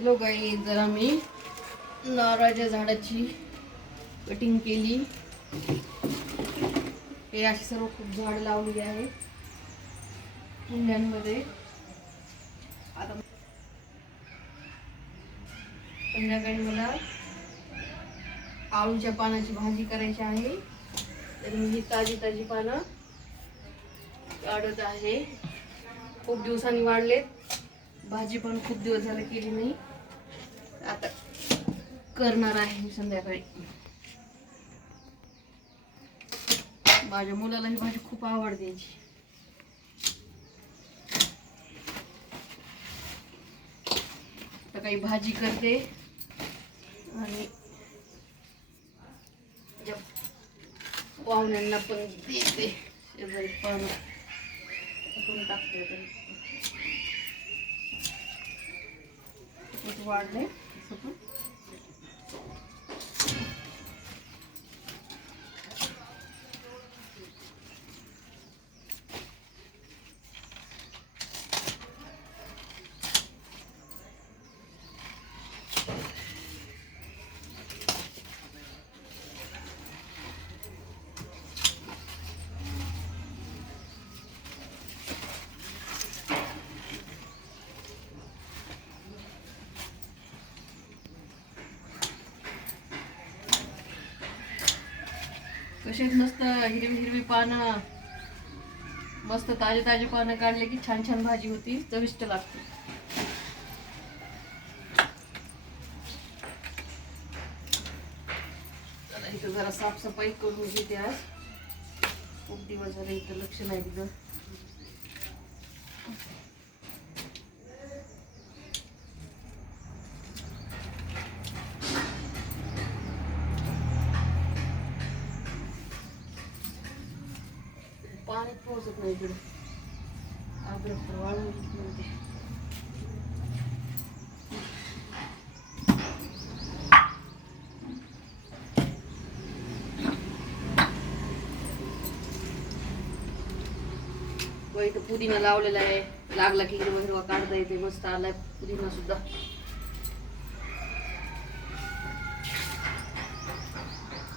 Hello गाई, जरा मी नारळाच्या झाडाची कटिंग केली. हे अशी सर्व खूप झाड लावली आहे कुंड्यांमध्ये. आता संध्याकाळी मला आळूच्या पानाची भाजी करायची आहे, तर मी ही ताजी ताजी पानं काढत आहे. खूप दिवसांनी वाढलेत, भाजी पण खूप दिवस झाले केली नाही. आता करणार आहे मी संध्याकाळी. माझ्या मुलाला ही भाजी खूप आवडते. आता काही भाजी करते आणि पाहुण्यांना पण देते. शेजारी पानं टाकते. वाढले कशीच मस्त हिरवी हिरवी पानं, मस्त ताजे ताजे पानं काढले की छान छान भाजी होती, चविष्ट लागते. इथं जरा साफसफाई करून घेते. आज खूप दिवस झाले इथं लक्ष नाही दिलं. पाणी पोहोचत नाही इकडे. अद्रक वाळून म्हणते. इथं पुदिना लावलेला आहे, लागला की हिरवा हिरवा काढता येते. मस्त आलाय पुदिना सुद्धा.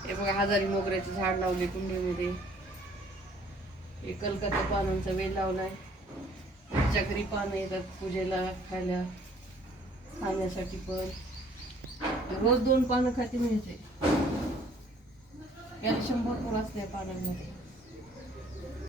हे बघा, हजारी मोगऱ्याचं झाड लावले कुंडीमध्ये. हे कलकत्ता पानांचा वेल लावलाय. त्याच्या घरी पानं येतात पूजेला, खायला, खाण्यासाठी पण. रोज 2 पानं खाते मिळते. याला 100 फळ असते पानांमध्ये.